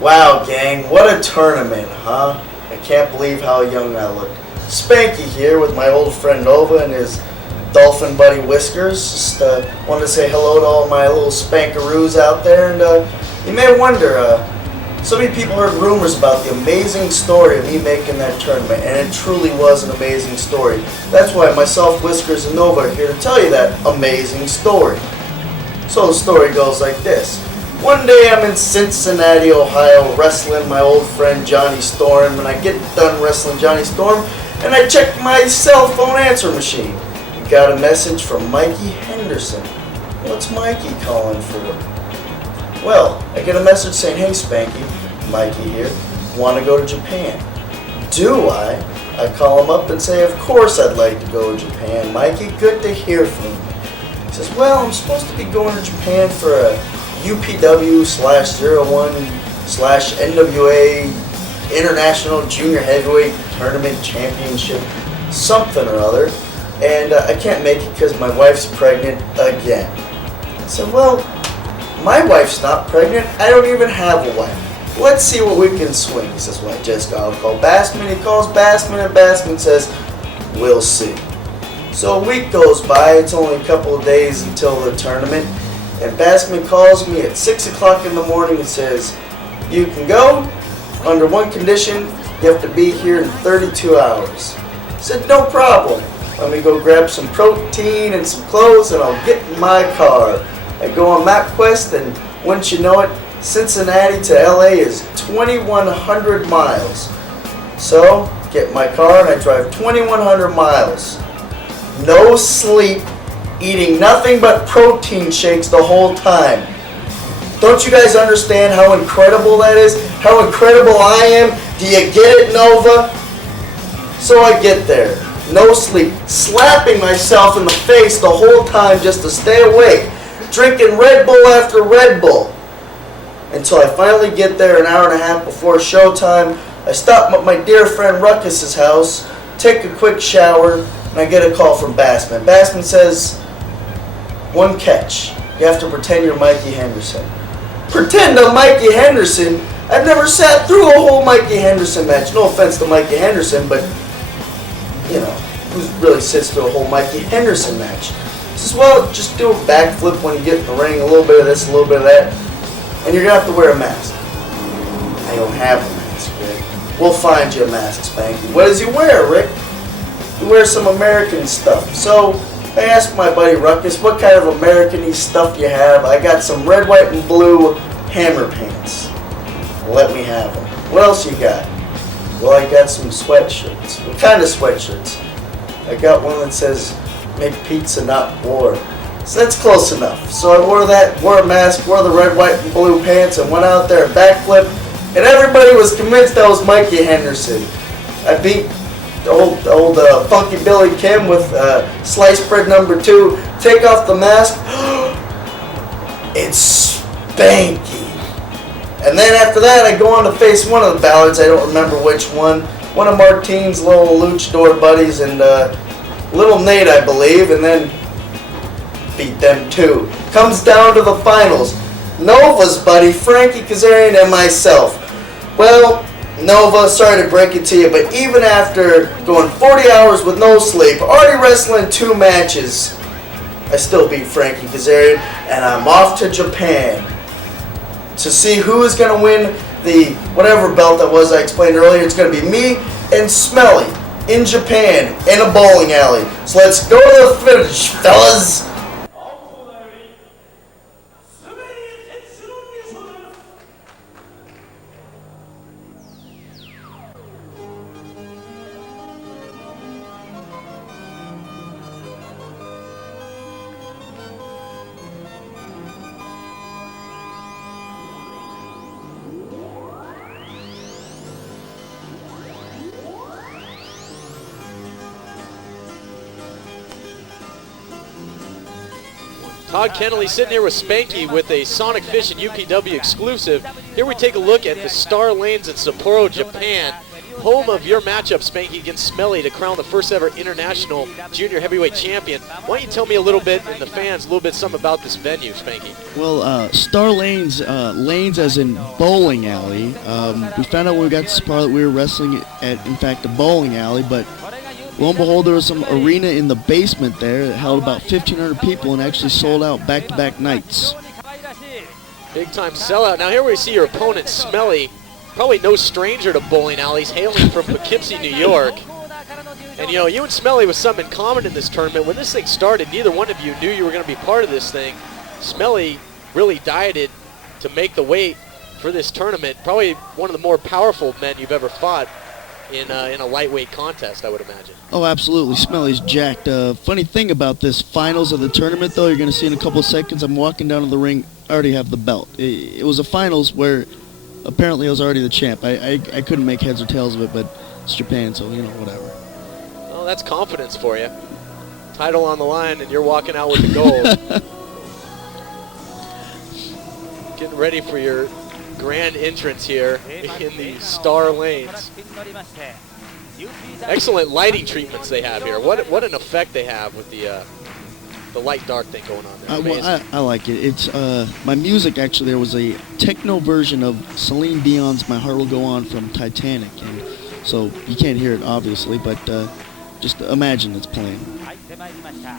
Wow, gang, what a tournament, huh? I can't believe how young I look. Spanky here with my old friend Nova and his dolphin buddy Whiskers. Just wanted to say hello to all my little spankaroos out there. And you may wonder, so many people heard rumors about the amazing story of me making that tournament, and it truly was an amazing story. That's why myself, Whiskers, and Nova are here to tell you that amazing story. So the story goes like this. One day I'm in Cincinnati, Ohio, wrestling my old friend Johnny Storm, and I get done wrestling Johnny Storm, and I check my cell phone answer machine. Got a message from Mikey Henderson. What's Mikey calling for? Well, I get a message saying, "Hey Spanky, Mikey here, want to go to Japan?" Do I? I call him up and say, "Of course I'd like to go to Japan, Mikey, good to hear from you." He says, "Well, I'm supposed to be going to Japan for a UPW/01/NWA International Junior Heavyweight Tournament Championship, something or other, and I can't make it because my wife's pregnant again." I said, "Well, my wife's not pregnant. I don't even have a wife. Let's see what we can swing." He says, "Well, I just gotta call Bassman." He calls Bassman, and Bassman says, "We'll see." So a week goes by. It's only a couple of days until the tournament. And Bassman calls me at 6 o'clock in the morning and says, "You can go under one condition. You have to be here in 32 hours. I said, "No problem. Let me go grab some protein and some clothes and I'll get in my car." I go on MapQuest and wouldn't you know it, Cincinnati to LA is 2,100 miles. So, get in my car and I drive 2,100 miles. No sleep, eating nothing but protein shakes the whole time. Don't you guys understand how incredible that is? How incredible I am? Do you get it, Nova? So I get there, no sleep, slapping myself in the face the whole time just to stay awake, drinking Red Bull after Red Bull. Until I finally get there an hour and a half before showtime. I stop at my dear friend Ruckus's house, take a quick shower, and I get a call from Bassman. Bassman says, "One catch. You have to pretend you're Mikey Henderson." Pretend I'm Mikey Henderson? I've never sat through a whole Mikey Henderson match. No offense to Mikey Henderson, but, you know, who really sits through a whole Mikey Henderson match? He says, "Well, just do a backflip when you get in the ring, a little bit of this, a little bit of that, and you're going to have to wear a mask." "I don't have a mask, Rick." "We'll find you a mask, Spanky." "What does he wear, Rick?" "He wears some American stuff." So I asked my buddy Ruckus, "What kind of American-y stuff do you have?" "I got some red, white, and blue hammer pants." "Let me have them." "What else you got?" "Well, I got some sweatshirts." "What kind of sweatshirts?" "I got one that says, 'Make pizza, not war.'" So that's close enough. So I wore that, wore a mask, wore the red, white, and blue pants, and went out there and backflipped, and everybody was convinced I was Mikey Henderson. I beat the old Funky Billy Kim with sliced bread number 2. Take off the mask. It's Spanky. And then after that, I go on to face one of the Ballards. I don't remember which one. One of Martine's little luchador buddies and little Nate, I believe, and then beat them too. Comes down to the finals. Nova's buddy, Frankie Kazarian, and myself. Well, Nova, sorry to break it to you, but even after going 40 hours with no sleep, already wrestling 2 matches, I still beat Frankie Kazarian, and I'm off to Japan to see who is going to win the whatever belt that was I explained earlier. It's going to be me and Smelly in Japan in a bowling alley. So let's go to the finish, fellas. Todd Kennelly sitting here with Spanky with a Sonic Vision UPW exclusive. Here we take a look at the Star Lanes in Sapporo, Japan. home of your matchup, Spanky, against Smelly to crown the first ever international junior heavyweight champion. Why don't you tell me a little bit, and the fans, a little bit something about this venue, Spanky? Well, Star Lanes, lanes as in bowling alley. We found out when we got to Spa that we were wrestling at, in fact, a bowling alley, but lo and behold, there was some arena in the basement there that held about 1,500 people and actually sold out back-to-back nights. Big time sellout. Now here we see your opponent, Smelly, probably no stranger to bowling alleys, hailing from Poughkeepsie, New York. And you and Smelly was something in common in this tournament. When this thing started, neither one of you knew you were going to be part of this thing. Smelly really dieted to make the weight for this tournament. Probably one of the more powerful men you've ever fought in a lightweight contest, I would imagine. Oh, absolutely. Smelly's jacked. Funny thing about this finals of the tournament, though, you're going to see in a couple of seconds, I'm walking down to the ring, I already have the belt. It was a finals where apparently I was already the champ. I couldn't make heads or tails of it, but it's Japan, so, whatever. Well, that's confidence for you. Title on the line, and you're walking out with the gold. Getting ready for your grand entrance here in the Star Lanes. Excellent lighting treatments they have here. What an effect they have with the light dark thing going on there. Well, I like it. It's my music actually. There was a techno version of Celine Dion's "My Heart Will Go On" from Titanic, and so you can't hear it obviously, but just imagine it's playing.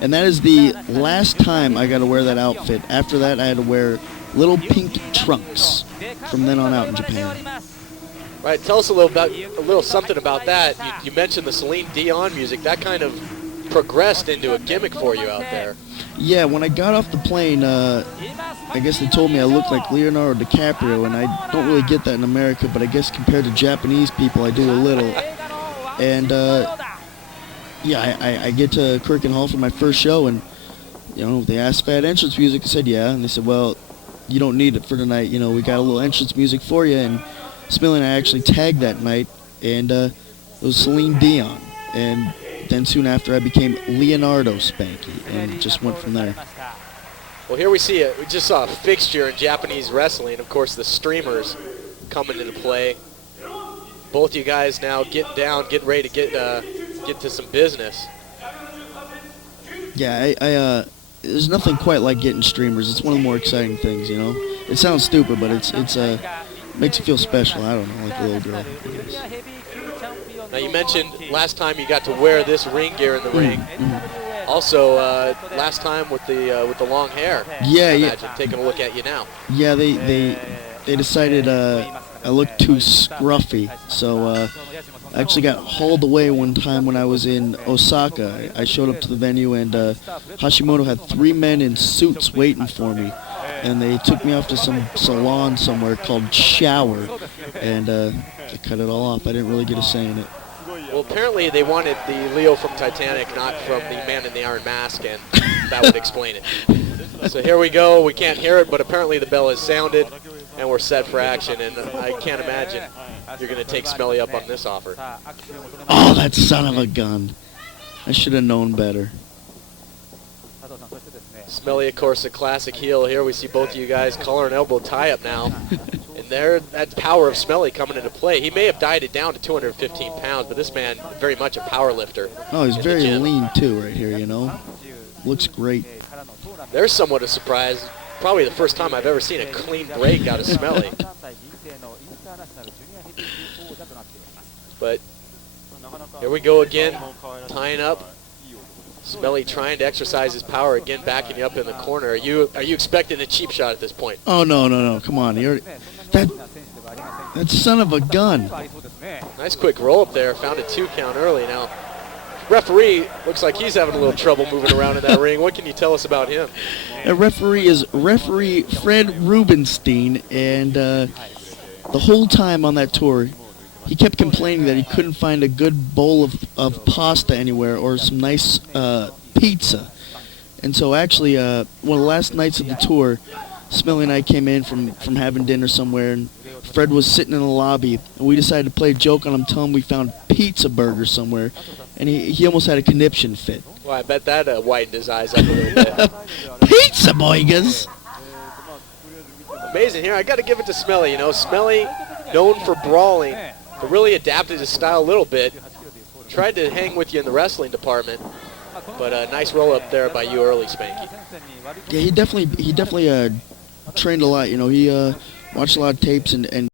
And that is the last time I got to wear that outfit. After that, I had to wear little pink trunks from then on out in Japan. Right, tell us a little something about that. You mentioned the Celine Dion music. That kind of progressed into a gimmick for you out there. Yeah, when I got off the plane, I guess they told me I looked like Leonardo DiCaprio, and I don't really get that in America, but I guess compared to Japanese people, I do a little. And yeah, I get to Kirken Hall for my first show, and they asked if I had entrance music. I said yeah, and they said, well, you don't need it for tonight. We got a little entrance music for you. And Smelly and I actually tagged that night, and it was Celine Dion. And then soon after, I became Leonardo Spanky, and just went from there. Well, here we just saw a fixture in Japanese wrestling. Of course, the streamers coming into play. Both you guys now getting down, getting ready to get to some business. Yeah, there's nothing quite like getting streamers. It's one of the more exciting things, It sounds stupid, but it's makes you feel special. I don't know, like a little girl. Now you mentioned last time you got to wear this ring gear in the ring. Also, last time with the long hair. Yeah, Imagine taking a look at you now. Yeah, they decided I looked too scruffy, so I actually got hauled away one time when I was in Osaka. I showed up to the venue, and Hashimoto had 3 men in suits waiting for me, and they took me off to some salon somewhere called Shower, and I cut it all off. I didn't really get a say in it. Well, apparently they wanted the Leo from Titanic, not from the Man in the Iron Mask, and that would explain it. So here we go. We can't hear it, but apparently the bell has sounded, and we're set for action, and I can't imagine you're going to take Smelly up on this offer. Oh, that son of a gun. I should have known better. Smelly, of course, a classic heel. Here we see both of you guys collar and elbow tie up now. And there, that power of Smelly coming into play. He may have dieted down to 215 pounds, but this man, very much a power lifter. Oh, he's very lean, too, right here, Looks great. There's somewhat a surprise. Probably the first time I've ever seen a clean break out of Smelly. But here we go again, tying up. Smelly trying to exercise his power again, backing you up in the corner. Are you expecting a cheap shot at this point? Oh, no. Come on. That son of a gun. Nice quick roll up there. Found a 2 count early. Now, referee looks like he's having a little trouble moving around in that ring. What can you tell us about him? The referee is referee Fred Rubenstein, and the whole time on that tour, he kept complaining that he couldn't find a good bowl of pasta anywhere or some nice pizza. And so actually, one of the last nights of the tour, Smelly and I came in from having dinner somewhere, and Fred was sitting in the lobby, and we decided to play a joke on him, tell him we found pizza burger somewhere, and he almost had a conniption fit. Well, I bet that widened his eyes up a little bit. Pizza boygas! Amazing here. I got to give it to Smelly. Smelly, known for brawling, but really adapted his style a little bit. Tried to hang with you in the wrestling department, but a nice roll up there by you early, Spanky. Yeah, he definitely trained a lot. You know, he watched a lot of tapes and